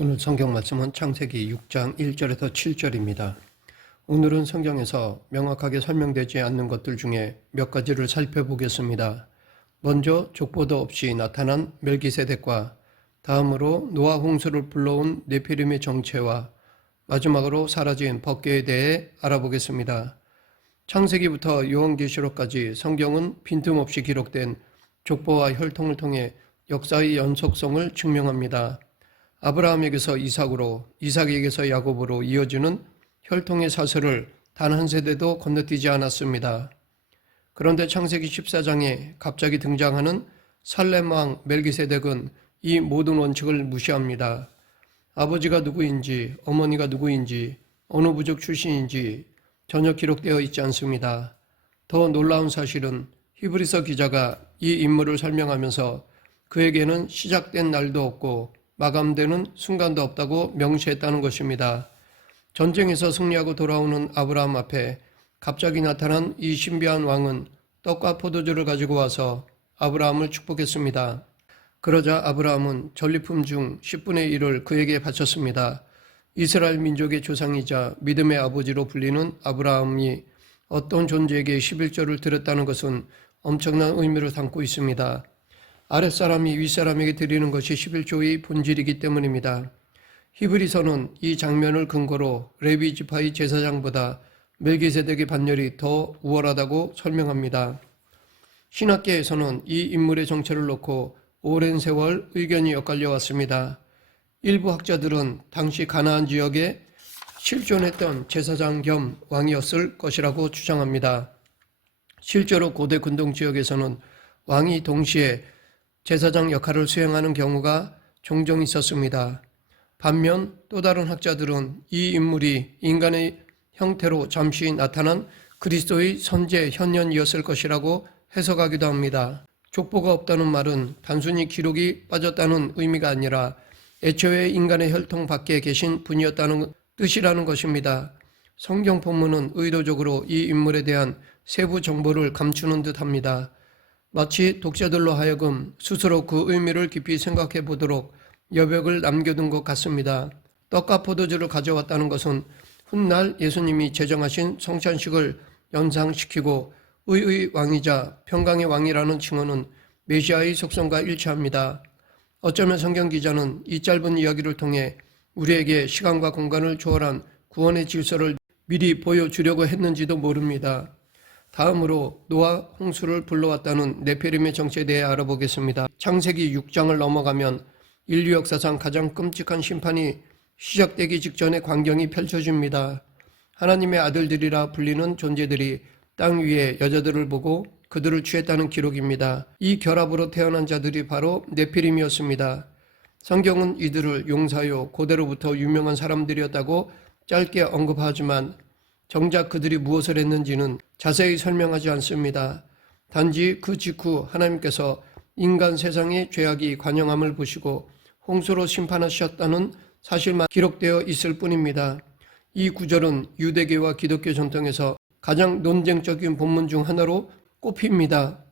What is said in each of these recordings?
오늘 성경 말씀은 창세기 6장 1절에서 7절입니다. 오늘은 성경에서 명확하게 설명되지 않는 것들 중에 몇 가지를 살펴보겠습니다. 먼저 족보도 없이 나타난 멜기세덱과 다음으로 노아 홍수를 불러온 네피림의 정체와 마지막으로 사라진 법궤에 대해 알아보겠습니다. 창세기부터 요한계시록까지 성경은 빈틈없이 기록된 족보와 혈통을 통해 역사의 연속성을 증명합니다. 아브라함에게서 이삭으로, 이삭에게서 야곱으로 이어지는 혈통의 사슬을 단 한 세대도 건너뛰지 않았습니다. 그런데 창세기 14장에 갑자기 등장하는 살렘 왕 멜기세덱은 이 모든 원칙을 무시합니다. 아버지가 누구인지, 어머니가 누구인지, 어느 부족 출신인지 전혀 기록되어 있지 않습니다. 더 놀라운 사실은 히브리서 기자가 이 인물을 설명하면서 그에게는 시작된 날도 없고 마감되는 순간도 없다고 명시했다는 것입니다. 전쟁에서 승리하고 돌아오는 아브라함 앞에 갑자기 나타난 이 신비한 왕은 떡과 포도주를 가지고 와서 아브라함을 축복했습니다. 그러자 아브라함은 전리품 중 10분의 1을 그에게 바쳤습니다. 이스라엘 민족의 조상이자 믿음의 아버지로 불리는 아브라함이 어떤 존재에게 11조를 드렸다는 것은 엄청난 의미를 담고 있습니다. 아랫사람이 윗사람에게 드리는 것이 11조의 본질이기 때문입니다. 히브리서는 이 장면을 근거로 레위 지파의 제사장보다 멜기세덱의 반열이 더 우월하다고 설명합니다. 신학계에서는 이 인물의 정체를 놓고 오랜 세월 의견이 엇갈려 왔습니다. 일부 학자들은 당시 가나안 지역에 실존했던 제사장 겸 왕이었을 것이라고 주장합니다. 실제로 고대 근동 지역에서는 왕이 동시에 제사장 역할을 수행하는 경우가 종종 있었습니다. 반면 또 다른 학자들은 이 인물이 인간의 형태로 잠시 나타난 그리스도의 선제 현년이었을 것이라고 해석하기도 합니다. 족보가 없다는 말은 단순히 기록이 빠졌다는 의미가 아니라 애초에 인간의 혈통 밖에 계신 분이었다는 뜻이라는 것입니다. 성경 본문은 의도적으로 이 인물에 대한 세부 정보를 감추는 듯합니다. 마치 독자들로 하여금 스스로 그 의미를 깊이 생각해 보도록 여백을 남겨둔 것 같습니다. 떡과 포도주를 가져왔다는 것은 훗날 예수님이 제정하신 성찬식을 연상시키고 의의 왕이자 평강의 왕이라는 칭호는 메시아의 속성과 일치합니다. 어쩌면 성경 기자는 이 짧은 이야기를 통해 우리에게 시간과 공간을 초월한 구원의 질서를 미리 보여주려고 했는지도 모릅니다. 다음으로 노아 홍수를 불러왔다는 네피림의 정체에 대해 알아보겠습니다. 창세기 6장을 넘어가면 인류 역사상 가장 끔찍한 심판이 시작되기 직전의 광경이 펼쳐집니다. 하나님의 아들들이라 불리는 존재들이 땅 위에 여자들을 보고 그들을 취했다는 기록입니다. 이 결합으로 태어난 자들이 바로 네피림이었습니다. 성경은 이들을 용사요 고대로부터 유명한 사람들이었다고 짧게 언급하지만 정작 그들이 무엇을 했는지는 자세히 설명하지 않습니다. 단지 그 직후 하나님께서 인간 세상의 죄악이 관영함을 보시고 홍수로 심판하셨다는 사실만 기록되어 있을 뿐입니다. 이 구절은 유대계와 기독교 전통에서 가장 논쟁적인 본문 중 하나로 꼽힙니다.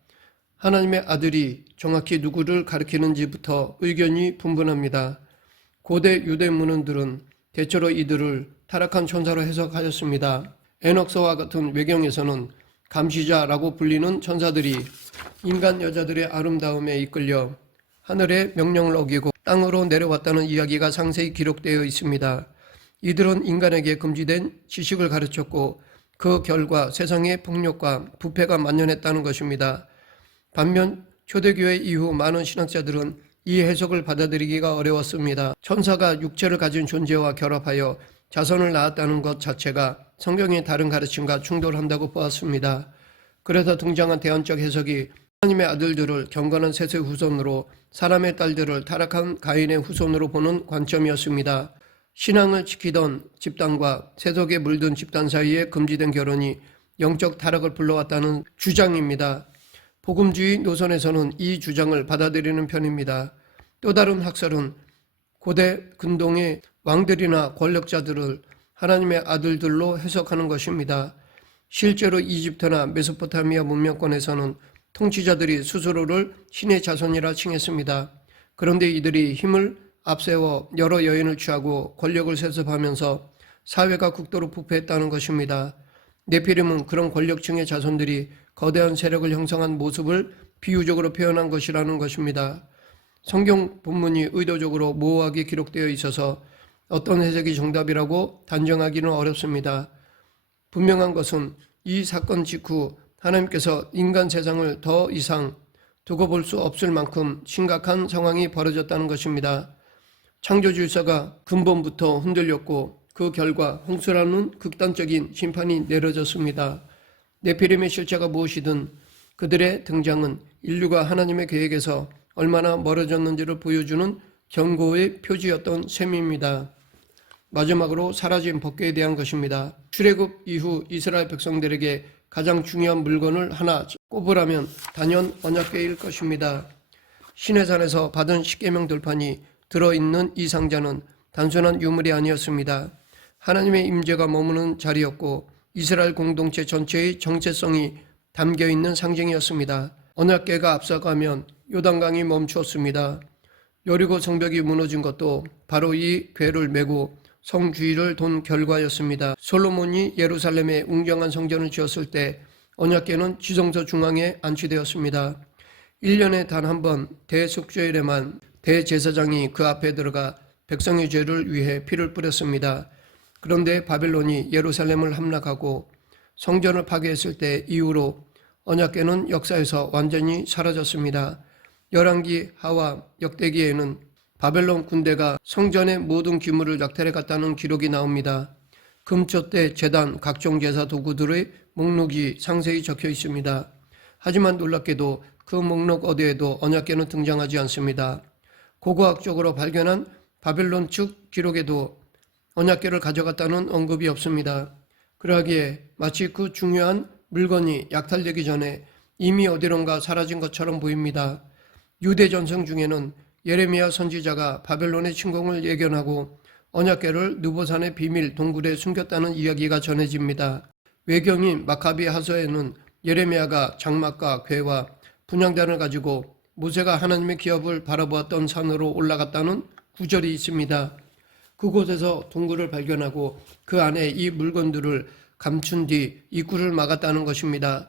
하나님의 아들이 정확히 누구를 가리키는지부터 의견이 분분합니다. 고대 유대 문헌들은 대체로 이들을 타락한 천사로 해석하였습니다. 에녹서와 같은 외경에서는 감시자라고 불리는 천사들이 인간 여자들의 아름다움에 이끌려 하늘의 명령을 어기고 땅으로 내려왔다는 이야기가 상세히 기록되어 있습니다. 이들은 인간에게 금지된 지식을 가르쳤고 그 결과 세상의 폭력과 부패가 만연했다는 것입니다. 반면 초대교회 이후 많은 신학자들은 이 해석을 받아들이기가 어려웠습니다. 천사가 육체를 가진 존재와 결합하여 자손을 낳았다는 것 자체가 성경의 다른 가르침과 충돌한다고 보았습니다. 그래서 등장한 대안적 해석이 하나님의 아들들을 경건한 셋의 후손으로, 사람의 딸들을 타락한 가인의 후손으로 보는 관점이었습니다. 신앙을 지키던 집단과 세속에 물든 집단 사이에 금지된 결혼이 영적 타락을 불러왔다는 주장입니다. 복음주의 노선에서는 이 주장을 받아들이는 편입니다. 또 다른 학설은 고대 근동의 왕들이나 권력자들을 하나님의 아들들로 해석하는 것입니다. 실제로 이집트나 메소포타미아 문명권에서는 통치자들이 스스로를 신의 자손이라 칭했습니다. 그런데 이들이 힘을 앞세워 여러 여인을 취하고 권력을 세습하면서 사회가 극도로 부패했다는 것입니다. 네피림은 그런 권력층의 자손들이 거대한 세력을 형성한 모습을 비유적으로 표현한 것이라는 것입니다. 성경 본문이 의도적으로 모호하게 기록되어 있어서 어떤 해석이 정답이라고 단정하기는 어렵습니다. 분명한 것은 이 사건 직후 하나님께서 인간 세상을 더 이상 두고 볼 수 없을 만큼 심각한 상황이 벌어졌다는 것입니다. 창조 질서가 근본부터 흔들렸고 그 결과 홍수라는 극단적인 심판이 내려졌습니다. 네피림의 실체가 무엇이든 그들의 등장은 인류가 하나님의 계획에서 얼마나 멀어졌는지를 보여주는 경고의 표지였던 셈입니다. 마지막으로 사라진 법궤에 대한 것입니다. 출애굽 이후 이스라엘 백성들에게 가장 중요한 물건을 하나 꼽으라면 단연 언약궤일 것입니다. 시내산에서 받은 십계명 들판이 들어있는 이 상자는 단순한 유물이 아니었습니다. 하나님의 임재가 머무는 자리였고 이스라엘 공동체 전체의 정체성이 담겨있는 상징이었습니다. 언약궤가 앞서가면 요단강이 멈추었습니다. 여리고 성벽이 무너진 것도 바로 이 궤를 메고 성 주위를 돈 결과였습니다. 솔로몬이 예루살렘에 웅장한 성전을 지었을 때 언약궤는 지성소 중앙에 안치되었습니다. 1년에 단 한 번 대속죄일에만 대제사장이 그 앞에 들어가 백성의 죄를 위해 피를 뿌렸습니다. 그런데 바벨론이 예루살렘을 함락하고 성전을 파괴했을 때 이후로 언약궤는 역사에서 완전히 사라졌습니다. 열왕기 하와 역대기에는 바벨론 군대가 성전의 모든 기물을 약탈해 갔다는 기록이 나옵니다. 금초대 제단 각종 제사 도구들의 목록이 상세히 적혀 있습니다. 하지만 놀랍게도 그 목록 어디에도 언약궤는 등장하지 않습니다. 고고학적으로 발견한 바벨론 측 기록에도 언약궤를 가져갔다는 언급이 없습니다. 그러기에 마치 그 중요한 물건이 약탈되기 전에 이미 어디론가 사라진 것처럼 보입니다. 유대 전성 중에는 예레미야 선지자가 바벨론의 침공을 예견하고 언약궤를 느보산의 비밀 동굴에 숨겼다는 이야기가 전해집니다. 외경인 마카비 하서에는 예레미야가 장막과 궤와 분향단을 가지고 모세가 하나님의 기업을 바라보았던 산으로 올라갔다는 구절이 있습니다. 그곳에서 동굴을 발견하고 그 안에 이 물건들을 감춘 뒤 입구를 막았다는 것입니다.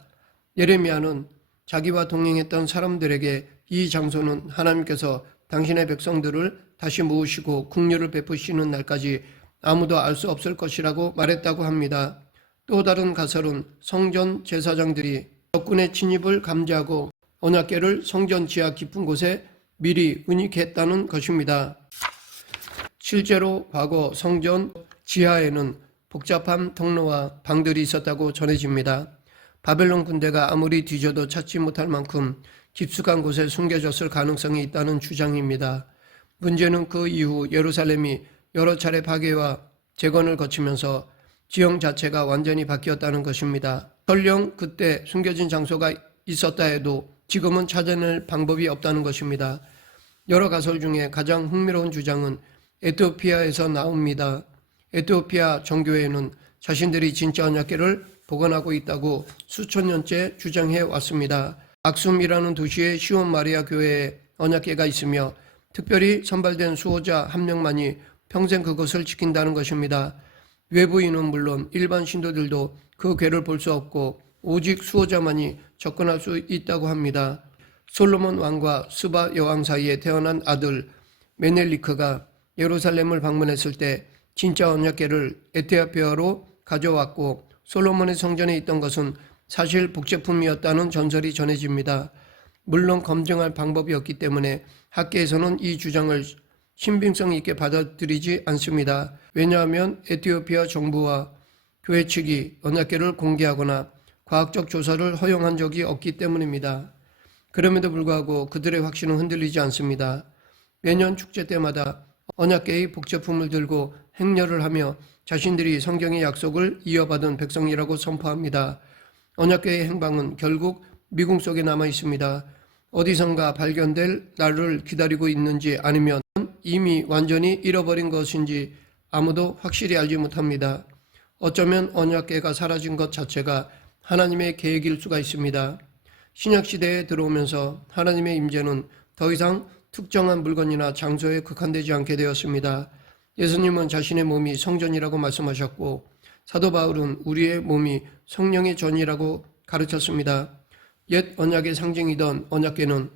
예레미야는 자기와 동행했던 사람들에게 이 장소는 하나님께서 당신의 백성들을 다시 모으시고 국류를 베푸시는 날까지 아무도 알 수 없을 것이라고 말했다고 합니다. 또 다른 가설은 성전 제사장들이 적군의 침입을 감지하고 언약궤를 성전 지하 깊은 곳에 미리 은닉했다는 것입니다. 실제로 과거 성전 지하에는 복잡한 통로와 방들이 있었다고 전해집니다. 바벨론 군대가 아무리 뒤져도 찾지 못할 만큼 깊숙한 곳에 숨겨졌을 가능성이 있다는 주장입니다. 문제는 그 이후 예루살렘이 여러 차례 파괴와 재건을 거치면서 지형 자체가 완전히 바뀌었다는 것입니다. 설령 그때 숨겨진 장소가 있었다 해도 지금은 찾아낼 방법이 없다는 것입니다. 여러 가설 중에 가장 흥미로운 주장은 에티오피아에서 나옵니다. 에티오피아 정교회는 자신들이 진짜 언약궤를 보관하고 있다고 수천 년째 주장해 왔습니다. 악숨이라는 도시의 시온 마리아 교회에 언약궤가 있으며 특별히 선발된 수호자 한 명만이 평생 그것을 지킨다는 것입니다. 외부인은 물론 일반 신도들도 그 궤를 볼 수 없고 오직 수호자만이 접근할 수 있다고 합니다. 솔로몬 왕과 스바 여왕 사이에 태어난 아들 메넬리크가 예루살렘을 방문했을 때 진짜 언약궤를 에티오피아로 가져왔고 솔로몬의 성전에 있던 것은 사실 복제품이었다는 전설이 전해집니다. 물론 검증할 방법이 없기 때문에 학계에서는 이 주장을 신빙성 있게 받아들이지 않습니다. 왜냐하면 에티오피아 정부와 교회 측이 언약궤를 공개하거나 과학적 조사를 허용한 적이 없기 때문입니다. 그럼에도 불구하고 그들의 확신은 흔들리지 않습니다. 매년 축제 때마다 언약궤의 복제품을 들고 행렬을 하며 자신들이 성경의 약속을 이어받은 백성이라고 선포합니다. 언약궤의 행방은 결국 미궁 속에 남아 있습니다. 어디선가 발견될 날을 기다리고 있는지 아니면 이미 완전히 잃어버린 것인지 아무도 확실히 알지 못합니다. 어쩌면 언약궤가 사라진 것 자체가 하나님의 계획일 수가 있습니다. 신약시대에 들어오면서 하나님의 임재는 더 이상 특정한 물건이나 장소에 국한되지 않게 되었습니다. 예수님은 자신의 몸이 성전이라고 말씀하셨고 사도 바울은 우리의 몸이 성령의 전이라고 가르쳤습니다. 옛 언약의 상징이던 언약궤는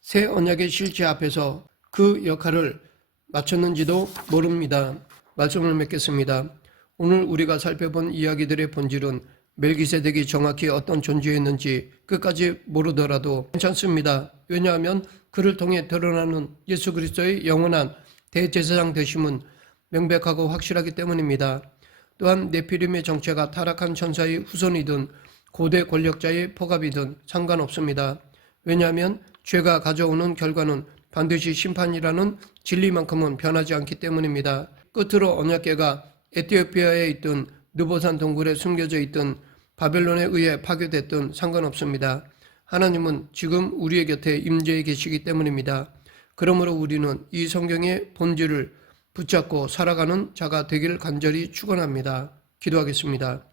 새 언약의 실제 앞에서 그 역할을 마쳤는지도 모릅니다. 말씀을 맺겠습니다. 오늘 우리가 살펴본 이야기들의 본질은 멜기세덱이 정확히 어떤 존재였는지 끝까지 모르더라도 괜찮습니다. 왜냐하면 그를 통해 드러나는 예수 그리스도의 영원한 대제사장 되심은 명백하고 확실하기 때문입니다. 또한 네피림의 정체가 타락한 천사의 후손이든 고대 권력자의 포갑이든 상관없습니다. 왜냐하면 죄가 가져오는 결과는 반드시 심판이라는 진리만큼은 변하지 않기 때문입니다. 끝으로 언약궤가 에티오피아에 있던 느보산 동굴에 숨겨져 있던 바벨론에 의해 파괴됐던 상관없습니다. 하나님은 지금 우리의 곁에 임재해 계시기 때문입니다. 그러므로 우리는 이 성경의 본질을 붙잡고 살아가는 자가 되길 간절히 축원합니다. 기도하겠습니다.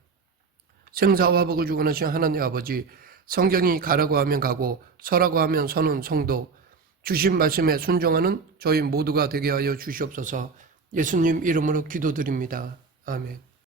생사와 복을 주관하신 하나님 아버지, 성경이 가라고 하면 가고 서라고 하면 서는 성도, 주신 말씀에 순종하는 저희 모두가 되게 하여 주시옵소서. 예수님 이름으로 기도드립니다. 아멘.